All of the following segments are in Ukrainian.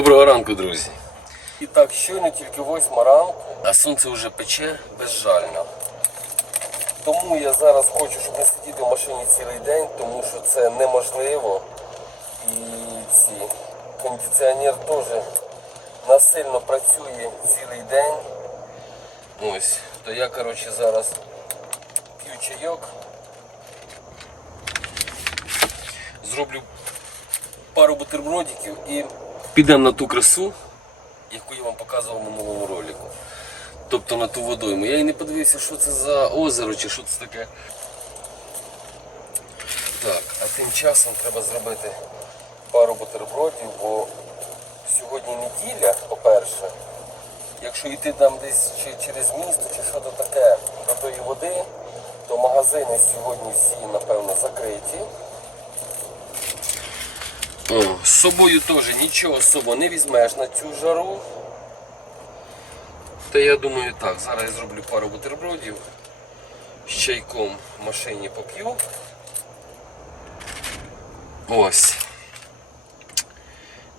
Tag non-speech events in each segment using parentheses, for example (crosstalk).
Доброго ранку, друзі. І так, щойно тільки восьма ранку, а сонце вже пече безжально. Тому я зараз хочу, щоб не сидіти в машині цілий день, тому що це неможливо. І ці кондиціонер теж насильно працює цілий день. Ось, то я, коротше, зараз п'ю чайок. Зроблю пару бутербродиків і підемо на ту красу, яку я вам показував в минулому ролику. Тобто на ту водойму. Я і не подивився, що це за озеро чи що це таке. Так, а тим часом треба зробити пару бутербродів, бо сьогодні неділя, по-перше. Якщо йти там десь чи через місто, чи що то таке до тої води, то магазини сьогодні всі, напевно, закриті. З собою теж нічого особо не візьмеш на цю жару. Та я думаю так, зараз я зроблю пару бутербродів з чайком в машині поп'ю. Ось.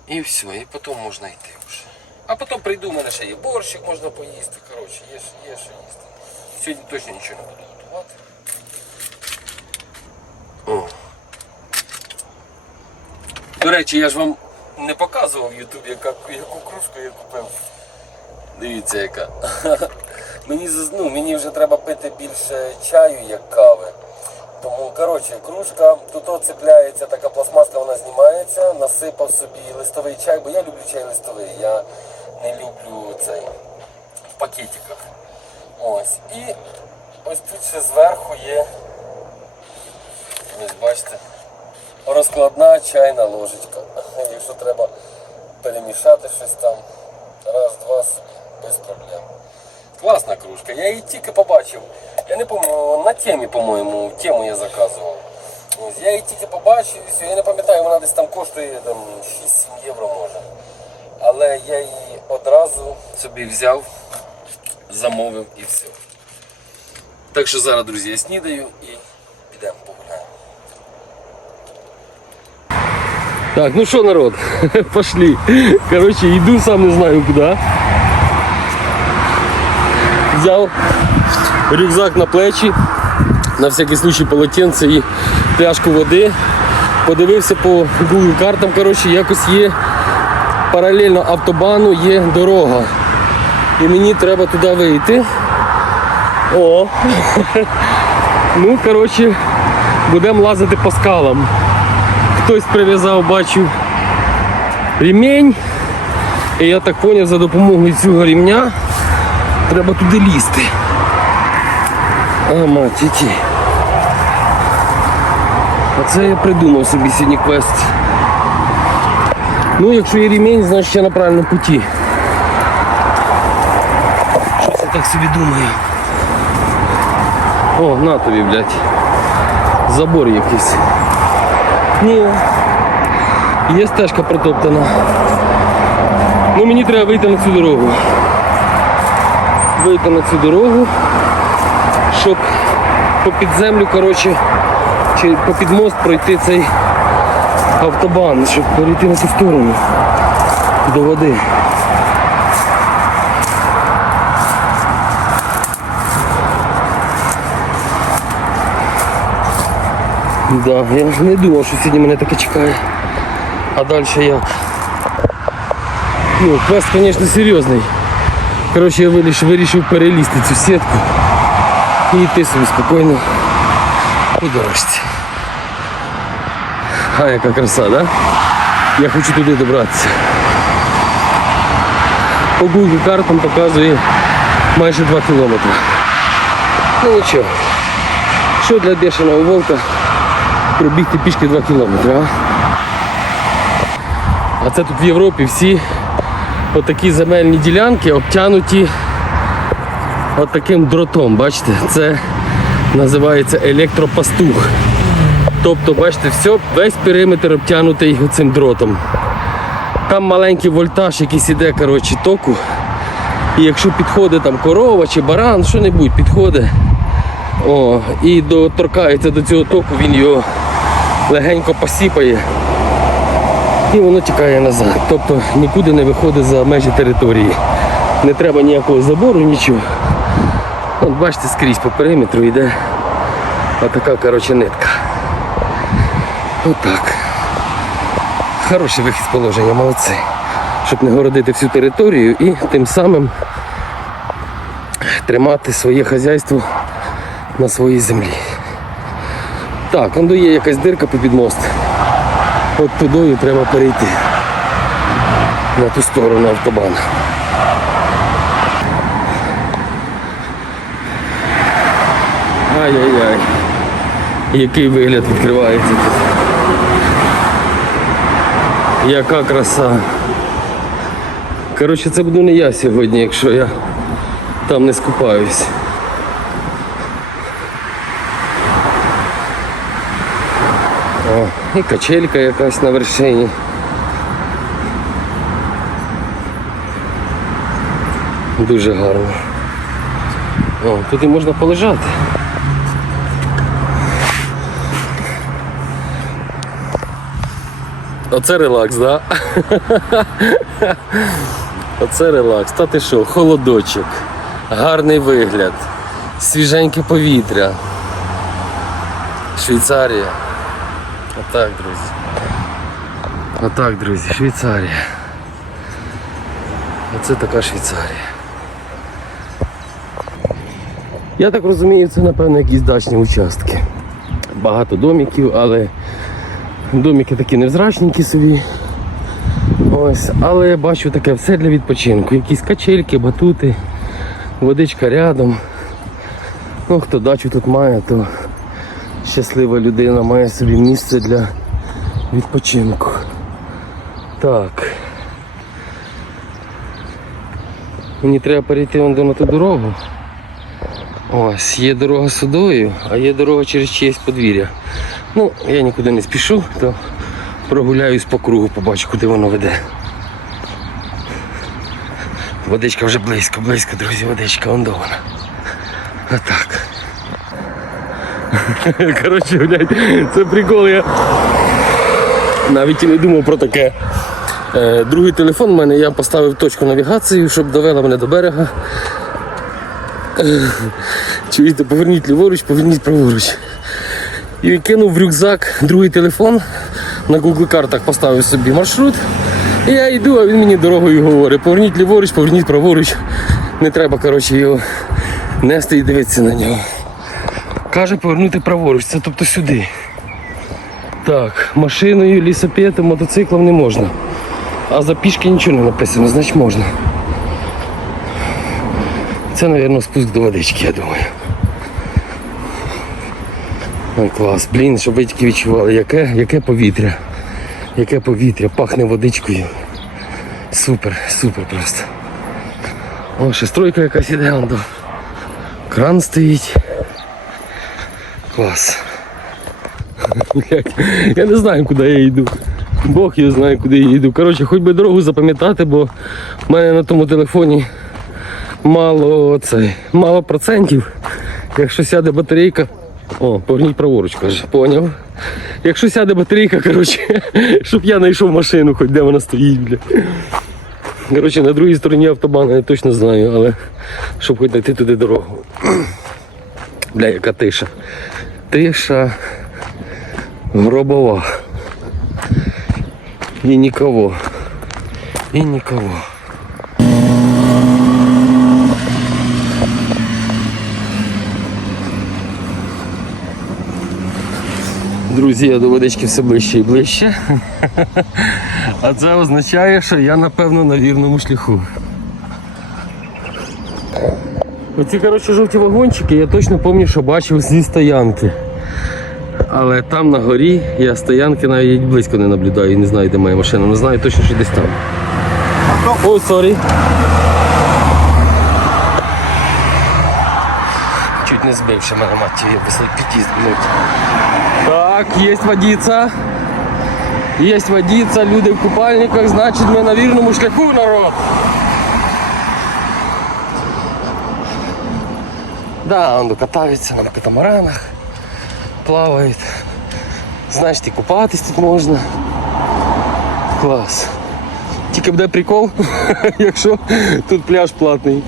І все, і потім можна йти вже. А потім прийду, у мене ще є борщик, можна поїсти. Коротше, є, є що їсти. Сьогодні точно нічого не буду готувати. О. До речі, я ж вам не показував в Ютубі, яку кружку я купив. Дивіться яка. (laughs) мені, ну, мені вже треба пити більше чаю, як кави. Тому, коротше, кружка, тут оцепляється така пластмаска, вона знімається, насипав собі листовий чай, бо я люблю чай листовий, я не люблю цей в пакетиках. Ось. І ось тут ще зверху є. Ось бачите. Розкладна чайна ложечка. (laughs) Якщо треба перемішати щось там, раз, два без проблем. Класна кружка. Я її тільки побачив. Я не пам'ятаю, на темі, по-моєму, тему я заказував. Я її тільки побачив, і все. я не пам'ятаю, вона десь там коштує там, 6-7 євро може. Але я її одразу собі взяв, замовив і все. Так що зараз, друзі, я снідаю і підемо Так, ну что, народ, (laughs) пошли. Короче, иду, сам не знаю куда. Взял рюкзак на плечі, на всякий случай полотенце і пляшку води. Подивився по Google картам, коротше, якось є паралельно автобану є дорога. І мені треба туди вийти. О! (laughs) Ну, коротше, будемо лазити по скалам. Хтось прив'язав, бачу, ремінь. І я так зрозумів, за допомогою цього ремня треба туди лізти. А мать, іти. Оце я придумав собі сьогодні квест. Ну, якщо є ремінь, значить я на правильному путі. Щось я так собі думаю. О, на тобі, блядь. Забор якийсь. Ні. Є стежка протоптана. Ну мені треба вийти на цю дорогу. Вийти на цю дорогу, щоб попід землю, коротше, чи попід мост пройти цей автобан, щоб перейти на цю сторону до води. Да, я не думав, що сьогодні мене таке чекає. А далі як? Ну, квест, звісно, серйозний. Коротше, я вирішив, вирішив перелізти цю сітку і йти собі спокійно по дорожці. А яка краса, да? Я хочу туди добратися. По Google картам показує майже 2 кілометри. Ну нічого. Що для бешеного волка Пробігти пішки 2 кілометри, а? А це тут в Європі всі отакі земельні ділянки обтянуті отаким дротом. Бачите, це називається електропастух. Тобто, бачите, все, весь периметр обтянутий цим дротом. Там маленький вольтаж, якийсь іде коротше, току. І якщо підходить там корова чи баран, що-небудь підходить, о, і доторкається до цього току, він його легенько посіпає. і воно тікає назад. Тобто нікуди не виходить за межі території. Не треба ніякого забору, нічого. От бачите, скрізь по периметру йде отака коротше нитка. Отак. Хороший вихід з положення, молодці. Щоб не городити всю територію і тим самим тримати своє хазяйство на своїй землі. Так, он є якась дирка під мост. От тудою треба перейти на ту сторону автобана. Ай-яй-яй. Який вигляд відкривається тут. Яка краса. Коротше, це буду не я сьогодні, якщо я там не скупаюсь. О, і качелька якась на вершині. Дуже гарно. О, тут і можна полежати. Оце релакс, да? (laughs) Оце релакс. Та ти що, холодочок, гарний вигляд, свіженьке повітря. Швейцарія. Отак, друзі. Отак, друзі, Швейцарія. Оце така Швейцарія. Я так розумію, це напевно якісь дачні участки. Багато домиків, але домики такі невзрачненькі собі. Ось, але я бачу таке все для відпочинку. Якісь качельки, батути, водичка рядом. Ну, хто дачу тут має, то щаслива людина має собі місце для відпочинку. Так. Мені треба перейти вон на ту дорогу. Ось, є дорога сюдою, а є дорога через чиєсь подвір'я. Ну, я нікуди не спішу, то прогуляюсь по кругу, побачу, куди воно веде. Водичка вже близько, близько, друзі, водичка, вон вона. Отак. (laughs) Коротше, блядь, це прикол, я навіть і не думав про таке. Е, Другий телефон у мене я поставив точку навігації, щоб довела мене до берега. Е, Чуєте, поверніть ліворуч, поверніть праворуч. І кинув в рюкзак другий телефон, на Google картах поставив собі маршрут. І я йду, а він мені дорогою говорить, поверніть ліворуч, поверніть праворуч. Не треба коротше, його нести і дивитися на нього. Каже повернути праворуч, це тобто сюди. Так, машиною, лісопетом, мотоциклом не можна. А за пішки нічого не написано, значить можна. Це, мабуть, спуск до водички, я думаю. Ой, клас, блін, щоб ви тільки відчували, яке, яке повітря. Яке повітря, пахне водичкою. Супер, супер просто. О, ще стройка якась іде. Кран стоїть. Клас. (laughs) Я не знаю, куди я йду. Бог його знає, куди я йду. Коротше, хоч би дорогу запам'ятати, бо в мене на тому телефоні мало цей, мало процентів. Якщо сяде батарейка. О, поверніть праворуч, каже. Поняв. Якщо сяде батарейка, коротше, (laughs) щоб я знайшов машину, хоч де вона стоїть, бля. Коротше, на другій стороні автобану я точно знаю, але щоб хоч знайти туди дорогу. (clears throat) Бля, яка тиша. Тиша гробова. И никого. И никого. Друзі, я до водички все ближче і ближче. А це означає, що я напевно на вірному шляху. Оці коротше, жовті вагончики я точно пам'ятаю, що бачив зі стоянки. Але там на горі я стоянки навіть близько не наблюдаю і не знаю, де моя машина. Не знаю точно, що десь там. О, сорі. Чуть не збивши мене мать, я після під'їзд блядь. Так, є водиця. Є водиця, люди в купальниках, значить ми на вірному шляху, народ. Да, он катаються на катамаранах, плавають. Значить, і купатись тут можна. Клас. Тільки буде прикол, (laughs) якщо тут пляж платний.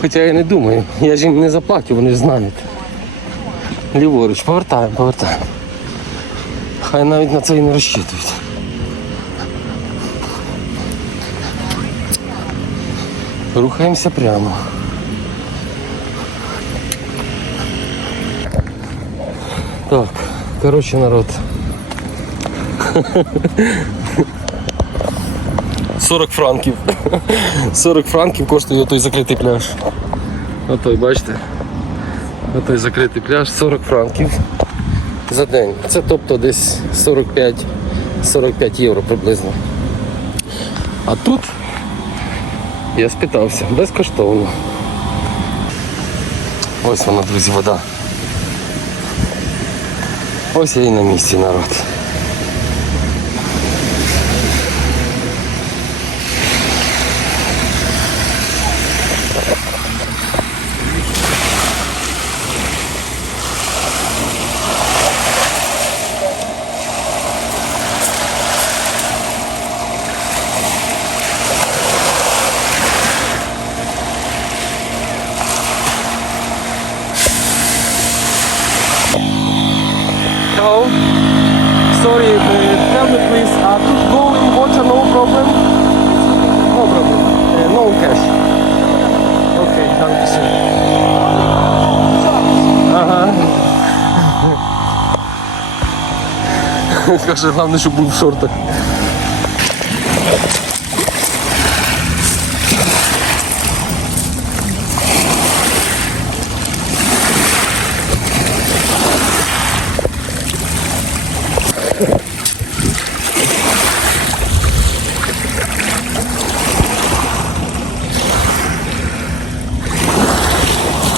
Хоча я не думаю, я ж їм не заплатив, вони ж знають. Ліворуч, повертаємо, повертаємо. Хай навіть на це і не розчитують. Рухаємося прямо. Так, коротше, народ. 40 франків. 40 франків коштує той закритий пляж. Отой, бачите? Отой закритий пляж 40 франків за день. Це тобто десь 45, 45 євро приблизно. А тут я спитався, безкоштовно. Ось вона, друзі, вода. Ось я і на місці народ. Скажи, головне, щоб був в шортах.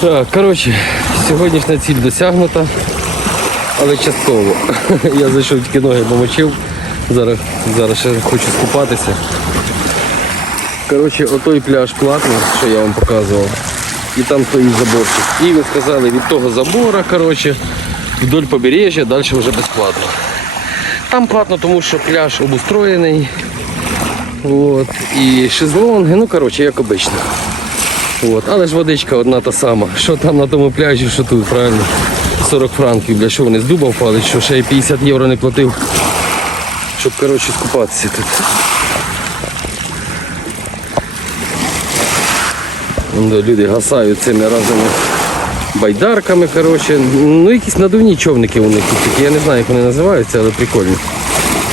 Так, коротше, сьогоднішня ціль досягнута, але частково. (laughs) Я зайшов тільки ноги помочив. Зараз, зараз ще хочу скупатися. Коротше, отой пляж платний, що я вам показував. І там стоїть заборчик. І ви сказали, від того забора, коротше, вдоль побережжя, далі вже безплатно. Там платно, тому що пляж обустроєний. От, і шезлонги, ну коротше, як обично. От. Але ж водичка одна та сама. Що там на тому пляжі, що тут, правильно? 40 франків, бля, що вони з дуба впали, що ще й 50 євро не платив, щоб коротше скупатися тут. Люди гасають цими разами байдарками, коротше. Ну якісь надувні човники у них тут. Я не знаю, як вони називаються, але прикольні.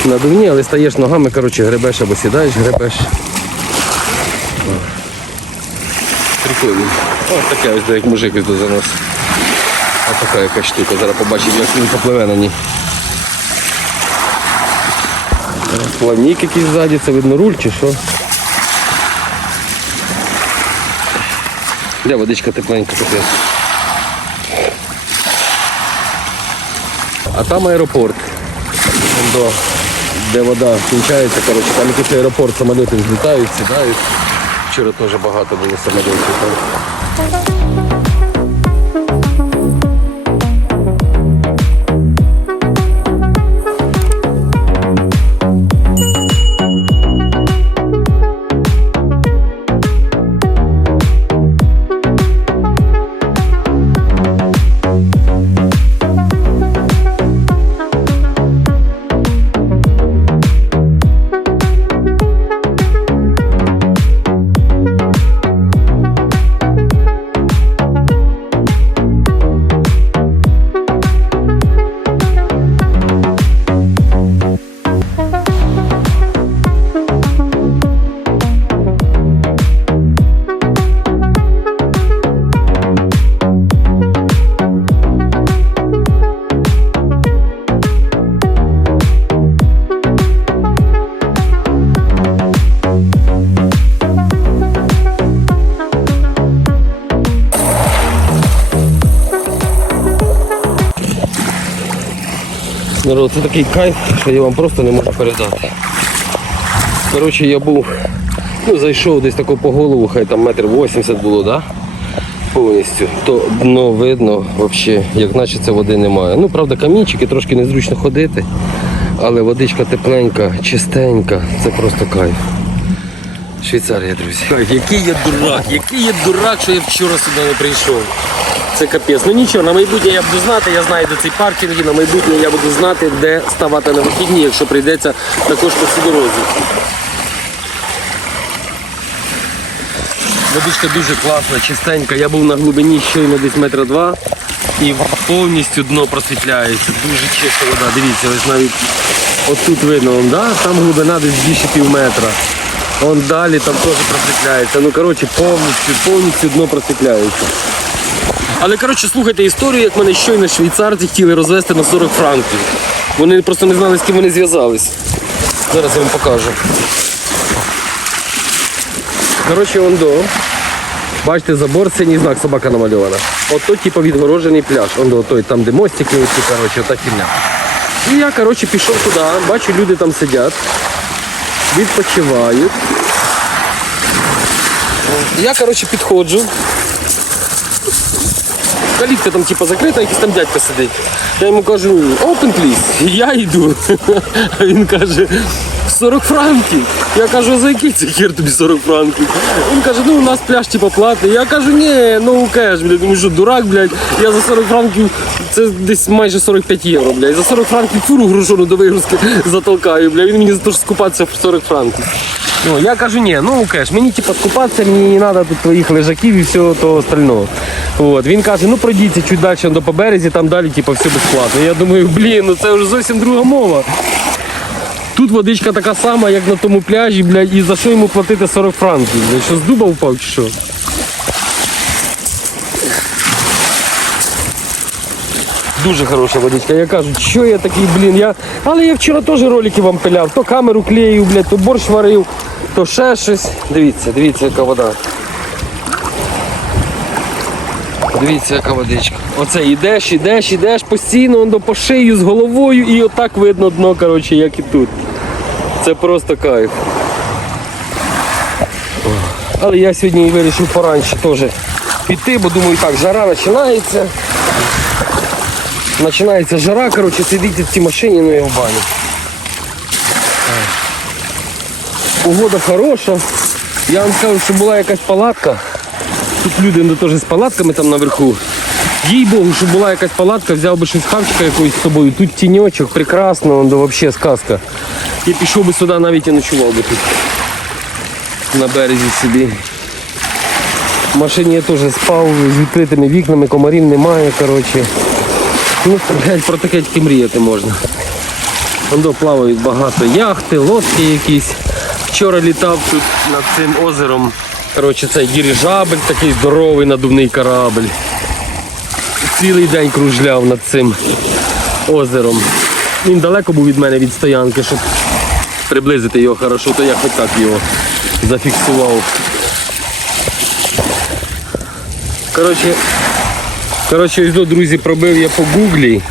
Надувні, але стаєш ногами, коротше, гребеш або сідаєш, гребеш. Прикольно. Ось таке ось як мужик ось до занос. Ось така якась штука. Зараз побачимо, як він попливе на ній. Плавник якийсь ззаді, це видно руль чи що. Де водичка тепленька капець. А там аеропорт. До, де вода кінчається, коротше, там якийсь аеропорт, самоліти злітають, сідають. Вчора теж багато було самолітів. Це такий кайф, що я вам просто не можу передати. Коротше, я був, ну зайшов десь тако по голову, хай там метр 80 було, да? повністю. То дно видно, взагалі, як наче це води немає. Ну, правда, камінчики, трошки незручно ходити. Але водичка тепленька, чистенька, це просто кайф. Швейцарія, друзі. Який я дурак, який я дурак, що я вчора сюди не прийшов. Це капець. Ну нічого, на майбутнє я буду знати, я знаю, де цей паркінг, і на майбутнє я буду знати, де ставати на вихідні, якщо прийдеться також по цій дорозі. Водичка дуже класна, чистенька. Я був на глибині щойно десь метра два і повністю дно просвітляється. Дуже чиста вода. Дивіться, ось навіть отут видно, да? там глибина десь більше пів метра. Вон далі там теж просвітляється. Ну коротше, повністю, повністю дно просвітляється. Але коротше, слухайте історію, як мене щойно швейцарці хотіли розвести на 40 франків. Вони просто не знали, з ким вони зв'язались. Зараз я вам покажу. Коротше, он до. Бачите, забор синій знак собака намальована. Ото типу відгорожений пляж. Он до той, там де мостики, оці, коротше, ота фігня. І я, коротше, пішов туди, бачу, люди там сидять, відпочивають. Я, коротше, підходжу. Калітка там типу закрита, якийсь там дядько сидить. Я йому кажу, open please. (laughs) Я йду. (laughs) А він каже, 40 франків. Я кажу, «А за який це хер тобі 40 франків? Він каже, ну у нас пляж типу платний. Я кажу, ні, ну кеш, блядь, тому що дурак, блядь, я за 40 франків, це десь майже 45 євро, блядь. За 40 франків фуру грушону до вигрузки (laughs) затолкаю, блядь. Він мені за те, що скупатися в 40 франків. Ну, я кажу, ні, ну кеш, мені типу скупатися, мені не треба тут твоїх лежаків і всього того остального. От. Він каже, ну пройдіться чуть далі до по березі, там далі типу, все безплатно. Я думаю, блін, ну це вже зовсім друга мова. Тут водичка така сама, як на тому пляжі, блядь, і за що йому платити 40 франків? Блядь, що з дуба впав чи що? Дуже хороша водичка. Я кажу, що я такий, блін, я. Але я вчора теж ролики вам пиляв, то камеру клею, блядь, то борщ варив, то ще щось. Дивіться, дивіться, яка вода. Дивіться, яка водичка. Оце йдеш, йдеш, йдеш постійно воно по шию з головою і отак видно дно, коротше, як і тут. Це просто кайф. Але я сьогодні вирішив поранше теж піти, бо думаю, так, жара починається. Починається жара, коротше, сидіти в цій машині, ну я в бані. Погода хороша. Я вам скажу, що була якась палатка. Тут люди ну, теж з палатками там наверху. Їй Богу, щоб була якась палатка, взяв би щось хавчика якоїсь з собою. Тут тіньочок, прекрасно, да, взагалі сказка. І пішов би сюди навіть і ночував би тут. На березі собі. В машині я теж спав з відкритими вікнами, комарів немає, коротше. Ну, блядь, про таке тільки мріяти можна. Воно плавають багато яхти, лодки якісь. Вчора літав тут над цим озером. Коротше, цей дирижабль такий здоровий надувний корабль. Цілий день кружляв над цим озером. Він далеко був від мене від стоянки, щоб приблизити його хорошо, то я хоч так його зафіксував. Коротше, коротше, ось друзі, пробив я по гуглі.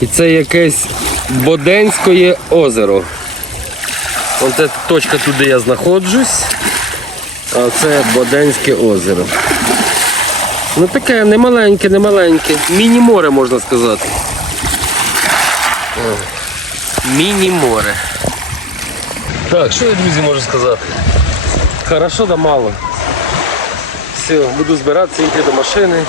І це якесь Боденське озеро. Оце точка тут, де я знаходжусь. А це Боденське озеро. Ну таке немаленьке, немаленьке. Міні-море можна сказати. Міні-море. Так, що я, друзі, можу сказати? Хорошо да мало. Все, буду збиратися йти до машини,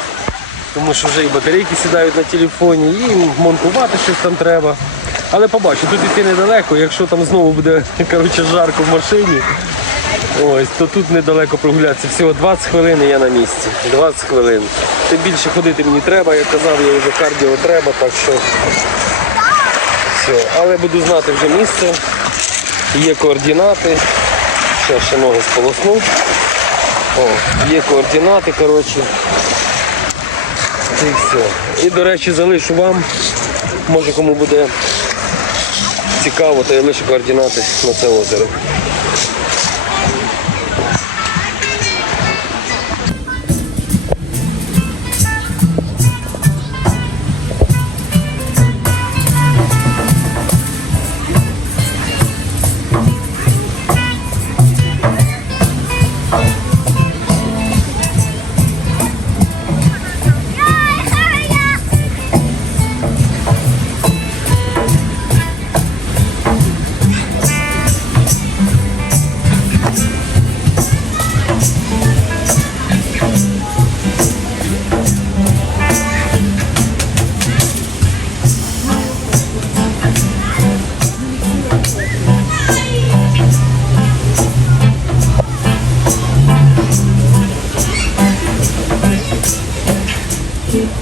тому що вже і батарейки сідають на телефоні, і монтувати щось там треба. Але побачу, тут іти недалеко, якщо там знову буде (laughs) коротше, жарко в машині, ось, то тут недалеко прогулятися. Всього 20 хвилин і я на місці. 20 хвилин. Тим більше ходити мені треба, як казав, я вже кардіо треба, так що все. Але буду знати вже місце, є координати. Ще, ще ноги сполоснув. О, є координати, коротше. І все. І, до речі, залишу вам. Може кому буде цікаво, то я лишу координати на це озеро.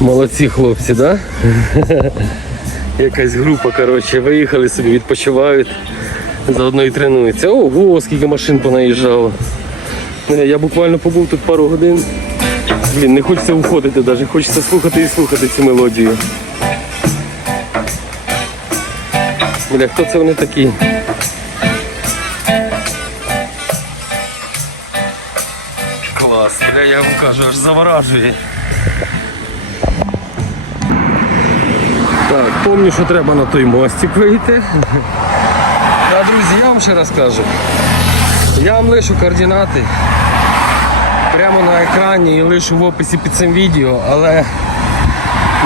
Молодці хлопці, да? (laughs) Якась група, коротше, виїхали собі, відпочивають, заодно і тренуються. Ого, скільки машин понаїжджало. Е, Я буквально побув тут пару годин. Блін, не хочеться уходити навіть, хочеться слухати і слухати цю мелодію. Бля, хто це вони такі? Клас, бля, я вам кажу, аж заворажує. Помню, що треба на той мостик вийти. А, друзі, я вам ще раз кажу. Я вам лишу координати прямо на екрані і лишу в описі під цим відео, але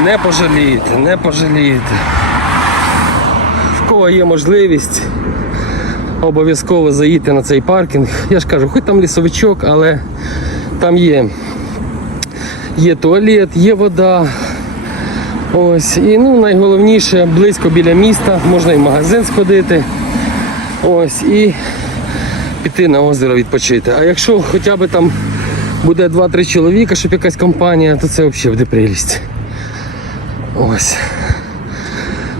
не пожалієте, не пожалієте. В кого є можливість, обов'язково заїдьте на цей паркінг. Я ж кажу, хоч там лісовичок, але там є, є туалет, є вода. Ось, і ну, найголовніше, близько біля міста, можна і в магазин сходити. Ось, і піти на озеро відпочити. А якщо хоча б там буде 2-3 чоловіка, щоб якась компанія, то це взагалі буде прелість. Ось.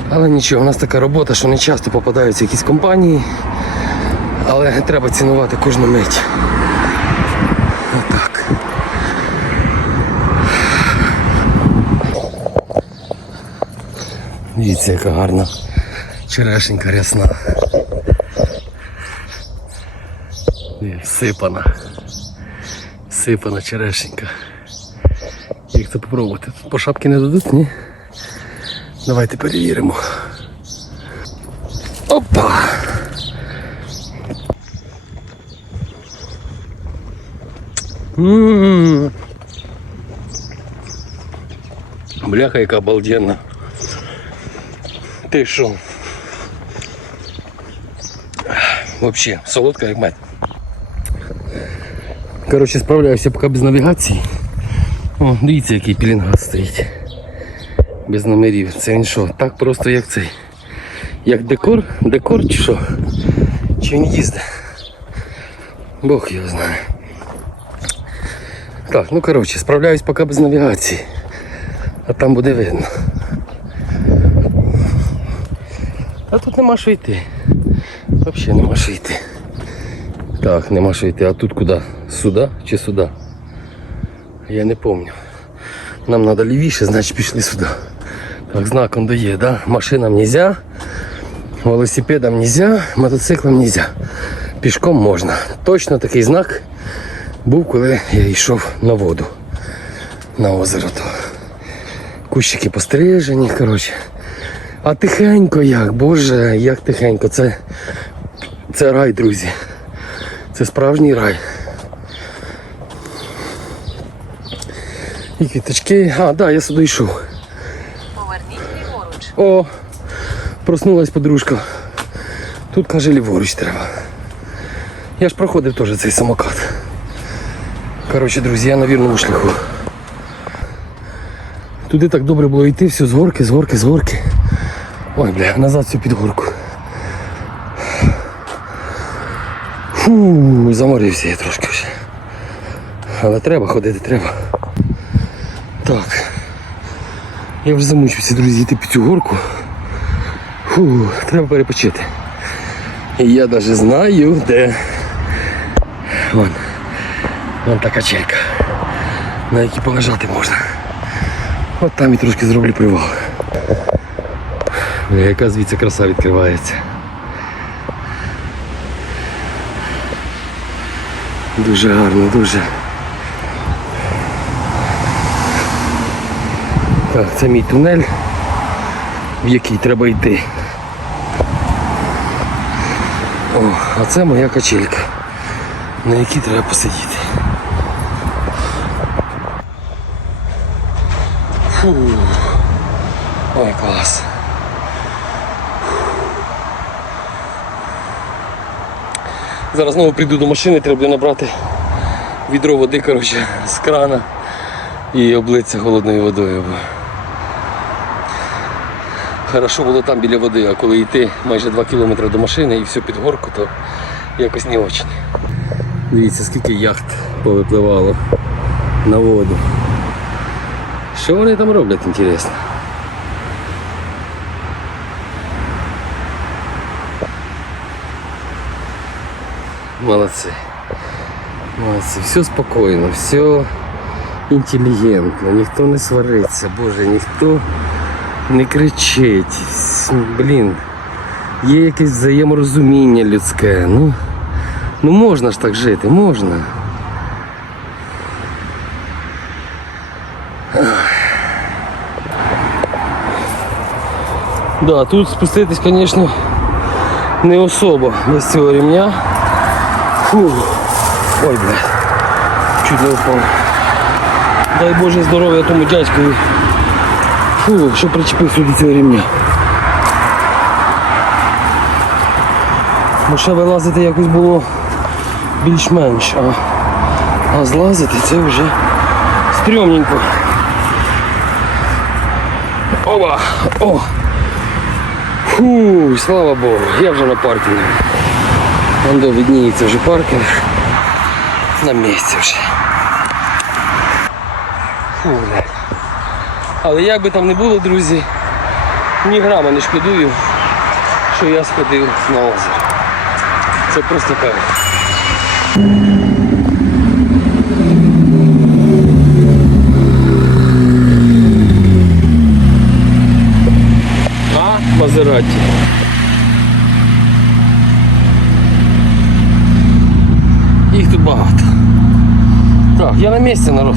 Але нічого, у нас така робота, що не часто попадаються якісь компанії, але треба цінувати кожну мить. Отак. Дивіться, яка гарна черешенька рясна. Сипана. Сипана черешенька. Як це попробувати? Тут по шапки не дадуть, ні? Давайте перевіримо. Опа! М. Бляха, яка обалденна. Ти що? Вообще, солодка як мать. Коротше, справляюся поки без навігації. О, дивіться, який пілінгат стоїть. Без номерів. Це він що? Так просто як цей. Як декор? Декор чи що? Чи він їздить? Бог його знає. Так, ну коротше, справляюсь поки без навігації. А там буде видно. А тут нема що йти. Взагалі нема що йти. Так, нема що йти. А тут куди? Сюди чи сюди? Я не пам'ятаю. Нам треба лівіше, значить пішли сюди. Так, знак он дає, да? Машинам нельзя, велосипедам нельзя, мотоциклам нельзя. Пішком можна. Точно такий знак був, коли я йшов на воду. На озеро то. Кущики пострижені, коротше. А тихенько як, боже, як тихенько. Це, це рай, друзі. Це справжній рай. І квіточки. А, так, да, я сюди йшов. Поверніть ліворуч. О, проснулась подружка. Тут каже ліворуч треба. Я ж проходив теж цей самокат. Коротше, друзі, я на вірному шляху. Туди так добре було йти, все з горки, з горки, з горки. Ой, бля, назад всю під горку. Фу, заморився я трошки вже. Але треба ходити, треба. Так. Я вже замучився, друзі, йти під цю горку. Фу, треба перепочити. І я навіть знаю, де. Вон. Вон така чайка, на якій полежати можна. От там і трошки зроблю привал. Яка звідси краса відкривається. Дуже гарно, дуже. Так, це мій тунель, в який треба йти. О, а це моя качелька, на якій треба посидіти. Фу. Ой, клас. Зараз знову прийду до машини, треба буде набрати відро води коротше, з крана і облитися холодною водою. Хорошо було там біля води, а коли йти майже 2 кілометри до машини і все під горку, то якось не очень. Дивіться, скільки яхт повипливало на воду. Що вони там роблять, інтересно? Молодці. Молодці. Все спокійно, все інтелігентно, ніхто не свариться, боже, ніхто не кричить. Вс- Блін, є якесь взаєморозуміння людське. Ну, ну можна ж так жити, можна. Да, тут спуститись, звісно, не особо без цього ремня. Фу. Ой, блядь. Чуть не упав. Дай Боже здоров'я тому дядькові. Фу, що причепив сюди цього ремня. Бо ще вилазити якось було більш-менш, а, а злазити це вже стрьомненько. Оба! О! Фу, слава Богу, я вже на паркінгу. Вон де видніється вже паркінг. На місці вже. Фу. Але як би там не було, друзі, ні грама не шкодую, що я сходив на озеро. Це просто. А, Мазераті. Тут багато. Так, я на місці, народ.